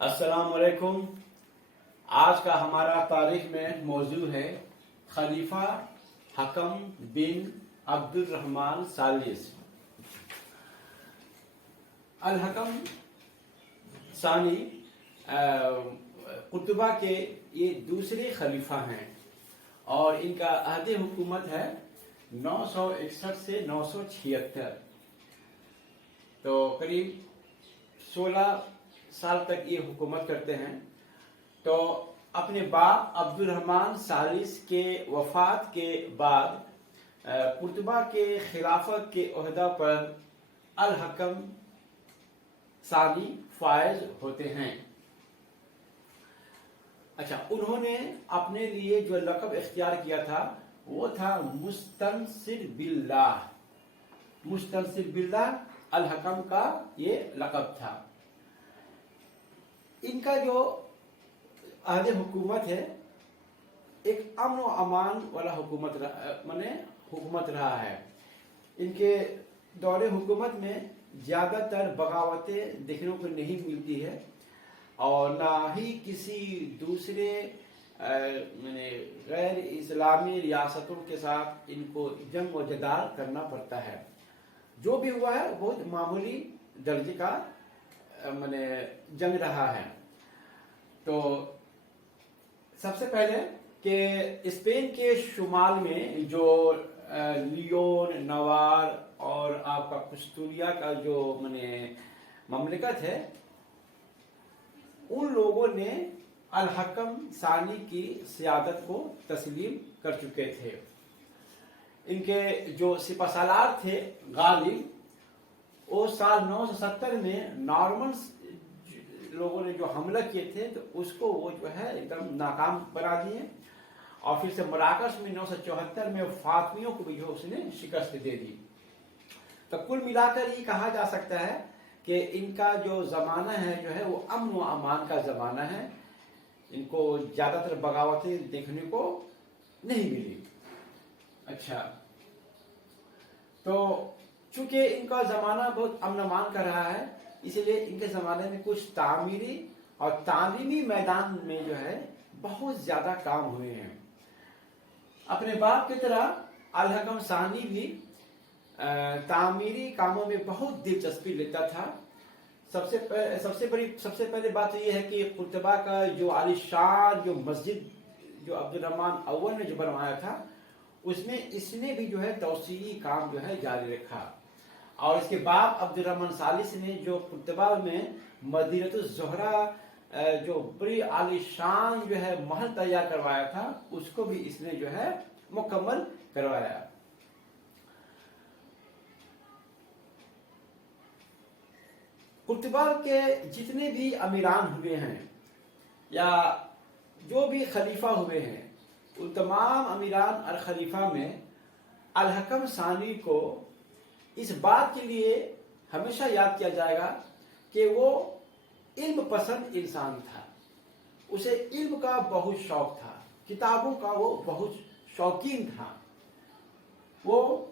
अस्सलाम वालेकुम। आज का हमारा तारीख में मौजू है खलीफा हकम बिन अब्दुल रहमान सालिस। अल हकम सानी कुतुबा के ये दूसरे खलीफा हैं और इनका अहद हुकूमत है 961 से 976। तो करीब 16 साल तक ये हुकूमत करते हैं। तो अपने बाप अब्दुल रहमान सालिस के वफात के बाद कुतुबा के खिलाफत के ओहदा पर अल हकम सानी फायज होते हैं। अच्छा, उन्होंने अपने लिए जो लक़ब इख्तियार किया था वो था मुस्तनसिर बिल्लाह। मुस्तनसिर बिल्लाह अल हकम का ये लक़ब था। इनका जो अहद हुकूमत है एक अमन व अमान वाला हुकूमत रहा है। इनके दौरे हुकूमत में ज़्यादातर बगावतें देखने को नहीं मिलती है और ना ही किसी दूसरे गैर इस्लामी रियासतों के साथ इनको जंग व जदाल करना पड़ता है। जो भी हुआ है बहुत मामूली दर्जे का जंग रहा है। तो सबसे पहले कि स्पेन के शुमाल में जो लियोन, नवार और आपका कुस्तूरिया का जो ममलिकत है, उन लोगों ने अल हकम सानी की सियादत को तस्लीम कर चुके थे। इनके जो सिपहसालार थे गालिब, वो साल 970 में नॉर्मन लोगों ने जो हमला किए थे तो उसको वो जो है एकदम नाकाम बना दिए और फिर से मराकश में 974 में फातमियों को भी जो उसने शिकस्त दे दी। तो कुल मिलाकर ये कहा जा सकता है कि इनका जो ज़माना है जो है वो अमन व अमान का ज़माना है। इनको ज़्यादातर बगावतें देखने को नहीं मिली। अच्छा, तो चूंकि इनका ज़माना बहुत अमन अमान का रहा है, इसलिए इनके ज़माने में कुछ तामीरी और तालीमी मैदान में जो है बहुत ज़्यादा काम हुए हैं। अपने बाप की तरह अल हकम सानी भी तामीरी कामों में बहुत दिलचस्पी लेता था। सबसे पहले बात तो ये है कि कुतुबा का जो आलिशान जो मस्जिद जो अब्दुल रहमान अव्वल ने जो बनवाया था, उसमें इसने भी जो है तौसीई काम जो है जारी रखा। और इसके बाद अब्दुल रहमान सालिस ने जो कुतुबा में मदीनतुल ज़ोहरा जो बड़ी आलिशान जो है महल तैयार करवाया था, उसको भी इसने जो है मुकम्मल करवाया। कुतुबा के जितने भी अमीरान हुए हैं या जो भी खलीफा हुए हैं, उन तमाम अमीरान और खलीफा में अल हकम सानी को इस बात के लिए हमेशा याद किया जाएगा कि वो इल्म पसंद इंसान था। उसे इल्म का बहुत शौक था, किताबों का वो बहुत शौकीन था, वो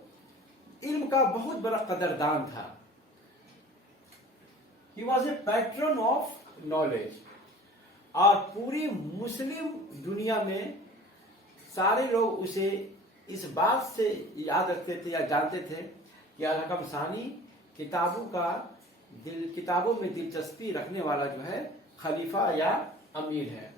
इल्म का बहुत बड़ा कदरदान था। He was a patron of knowledge। और पूरी मुस्लिम दुनिया में सारे लोग उसे इस बात से याद रखते थे या जानते थे कि अल हकम सानी किताबों में दिलचस्पी रखने वाला जो है खलीफा या अमीर है।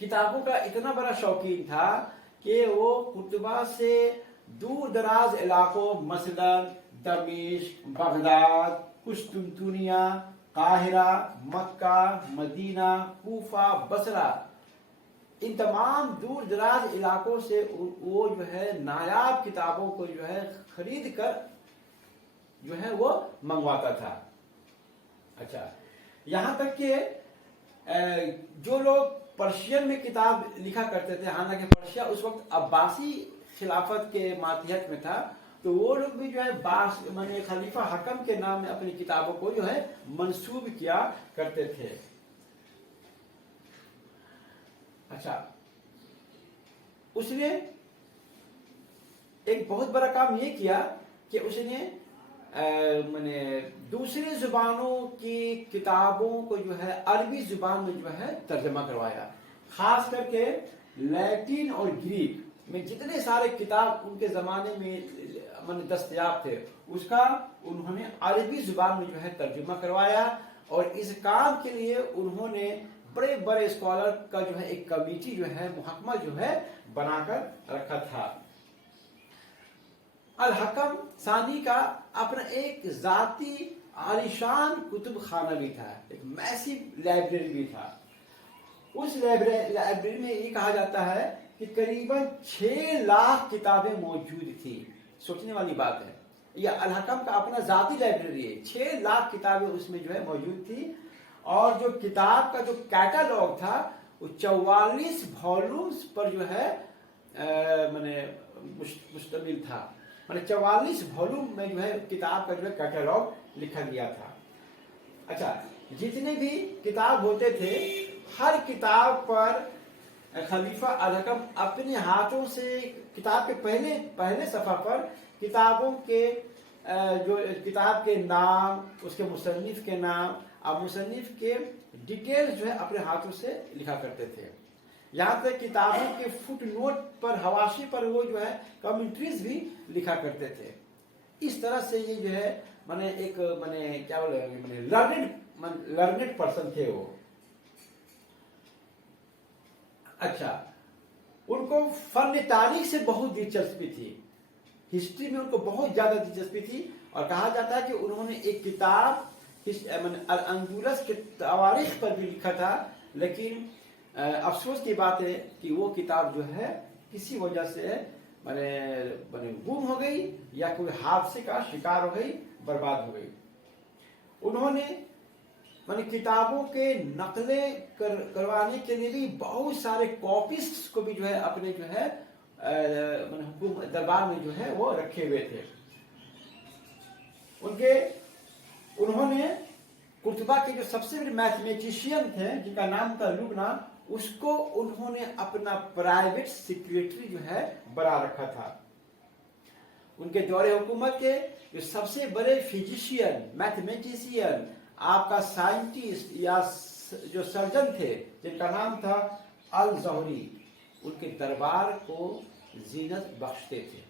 किताबों का इतना बड़ा शौकीन था कि वो कुतुबा से दूर दराज इलाकों मसलन दमिश्क, बगदाद, कुस्तुनतुनिया, काहिरा, मक्का, मदीना, कूफा, बसरा, इन तमाम दूर दराज इलाकों से वो जो है नायाब किताबों को जो है खरीद कर जो है वो मंगवाता था। अच्छा, यहाँ तक कि जो लोग पर्शियन में किताब लिखा करते थे, हालांकि पर्शिया उस वक्त अब्बासी खिलाफत के मातहत में था, तो वो लोग भी जो है खलीफा हकम के नाम में अपनी किताबों को जो है मंसूब किया करते थे। अच्छा, उसने एक बहुत बड़ा काम ये किया कि उसने मैंने दूसरी जुबानों की किताबों को जो है अरबी जुबान में जो है तर्जमा करवाया। खास करके लैटिन और ग्रीक में जितने सारे किताब उनके ज़माने में मैंने दस्तयाब थे, उसका उन्होंने अरबी जुबान में जो है तर्जुमा करवाया। और इस काम के लिए उन्होंने बड़े बड़े स्कॉलर का जो है एक कमेटी जो है मुहकमा जो है बनाकर रखा था। अल हकम सानी का अपना एक जाती आलिशान कुतुब खाना भी था, एक मैसिव लाइब्रेरी भी था। उस लाइब्रेरी में ये कहा जाता है कि करीबन 6 लाख किताबें मौजूद थी। सोचने वाली बात है, यह अल हकम का अपना जाती लाइब्रेरी है, 6 लाख किताबें उसमें जो है मौजूद थी। और जो किताब का जो कैटलॉग था वो 44 वॉल्यूम्स पर जो है मैंने मुश्तमिल था। मैंने 44 वॉल्यूम में जो है किताब का जो है कैटलॉग लिखा गया था। अच्छा, जितने भी किताब होते थे, हर किताब पर खलीफा अल हकम अपने हाथों से किताब के पहले सफ़ा पर किताबों के जो किताब के नाम, उसके मुसन्निफ के नाम और मुसन्निफ के डिटेल्स जो है अपने हाथों से लिखा करते थे। यहाँ तक किताबों के फुट नोट पर, हवाशी पर वो जो है कमेंट्रीज भी लिखा करते थे। इस तरह से ये जो है मैंने एक मैंने क्या बोलेंगे मैंने लर्नेड पर्सन थे वो। अच्छा, उनको फन तारीख से बहुत दिलचस्पी थी, हिस्ट्री में उनको बहुत ज्यादा दिलचस्पी थी। और कहा जाता है कि उन्होंने एक किताब अल अंदुलस के तवारीख पर भी लिखा था, लेकिन अफसोस की बात है कि वो किताब जो है किसी वजह से मैंने गुम हो गई या कोई हादसे का शिकार हो गई, बर्बाद हो गई। उन्होंने मैंने किताबों के नकले करवाने के लिए भी बहुत सारे कॉपीज को भी जो है अपने जो है हुकूमत दरबार में जो है वो रखे हुए थे। उन्होंने कुतबा के जो सबसे बड़े मैथमेटिशियन थे जिनका नाम था लुबना, उसको उन्होंने अपना प्राइवेट सेक्रेटरी जो है बना रखा था। उनके दौरे हुकूमत के जो सबसे बड़े फिजिशियन, मैथमेटिशियन, आपका साइंटिस्ट या जो सर्जन थे जिनका नाम था अल ज़ोहरी, उनके दरबार को जीनत बख्शते थे।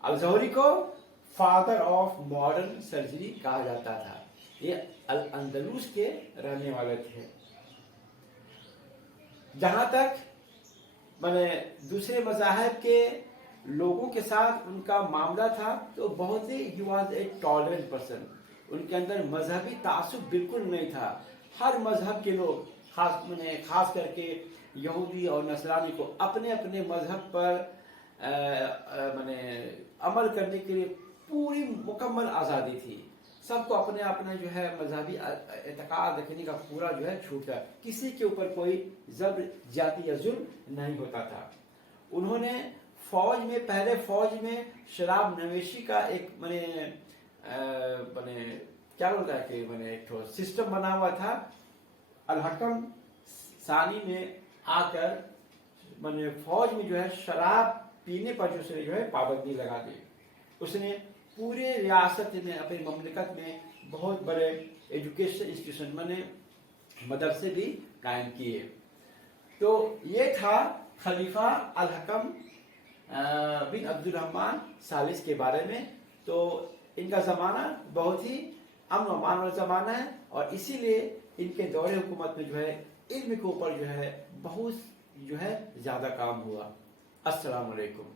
अल ज़ोहरी को फादर ऑफ मॉडर्न सर्जरी कहा जाता था। ये अल अंदलुस के रहने वाले थे। जहां तक मैंने दूसरे मज़ाहिब के लोगों के साथ उनका मामला था, तो बहुत he was a tolerant person. उनके अंदर मजहबी तासुब बिल्कुल नहीं था। हर मजहब के लोग, खास करके यहूदी और नसरानी को अपने अपने मजहब पर अमल करने के लिए पूरी मुकम्मल आज़ादी थी। सबको अपने अपने जो है मजहबी एतकाद रखने का पूरा जो है छूट है। किसी के ऊपर कोई जबर ज्यादती या जुल्म नहीं होता था। उन्होंने पहले फौज में शराब नवेशी का एक क्या बोलता है कि एक सिस्टम बना हुआ था। अल हकम सानी में आकर फौज में जो है शराब पीने पर जो है पाबंदी लगा दी। उसने पूरे रियासत में, अपनी ममलिकत में बहुत बड़े एजुकेशन इंस्टीट्यूशन मदरसे भी कायम किए। तो ये था खलीफा अल हकम बिन अब्दुल रहमान सालिस के बारे में। तो इनका ज़माना बहुत ही अमन व अमान वाला ज़माना है, और इसीलिए इनके दौरे हुकूमत में जो है इल्म के ऊपर जो है बहुत जो है ज़्यादा काम हुआ। अस्सलाम वालेकुम।